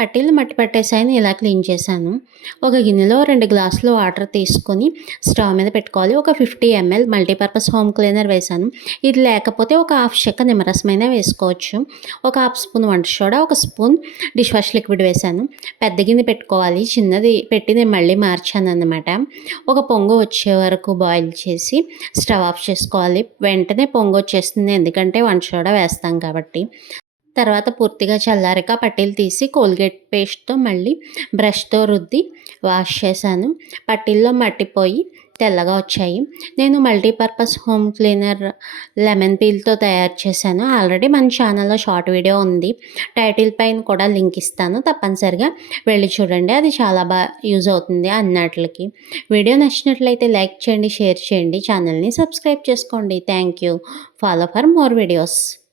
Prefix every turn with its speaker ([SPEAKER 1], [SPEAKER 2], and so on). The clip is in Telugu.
[SPEAKER 1] పట్టీలు మట్టి పట్టేసాయని ఇలా క్లీన్ చేశాను. ఒక గిన్నెలో రెండు గ్లాసులు వాటర్ తీసుకొని స్టవ్ మీద పెట్టుకోవాలి. ఒక fifty ML multipurpose home cleaner వేశాను. ఇది లేకపోతే ఒక హాఫ్ చెక్క నిమ్మరసమైన వేసుకోవచ్చు. ఒక హాఫ్ స్పూన్ వంట సోడా ఒక స్పూన్ డిష్ వాష్ లిక్విడ్ వేశాను. పెద్ద గిన్నె పెట్టుకోవాలి. చిన్నది పెట్టి నేను మళ్ళీ మార్చాను అన్నమాట. ఒక పొంగు వచ్చే వరకు బాయిల్ చేసి స్టవ్ ఆఫ్ చేసుకోవాలి. వెంటనే పొంగు వచ్చేస్తుంది. ఎందుకంటే వంట సోడా వేస్తాం కాబట్టి. తర్వాత పూర్తిగా చల్లారాక పట్టీలు తీసి కోల్గేట్ పేస్ట్తో మళ్ళీ బ్రష్తో రుద్ది వాష్ చేశాను. పట్టీల్లో మట్టిపోయి తెల్లగా వచ్చాయి. నేను మల్టీపర్పస్ హోమ్ క్లీనర్ లెమన్ పీల్తో తయారు చేశాను. ఆల్రెడీ మన ఛానల్లో షార్ట్ వీడియో ఉంది. టైటిల్ పైన కూడా లింక్ ఇస్తాను. తప్పనిసరిగా వెళ్ళి చూడండి. అది చాలా బాగా యూజ్ అవుతుంది అన్నట్లకి. వీడియో నచ్చినట్లయితే లైక్ చేయండి షేర్ చేయండి. ఛానల్ని సబ్స్క్రైబ్ చేసుకోండి. Thank you follow for more videos.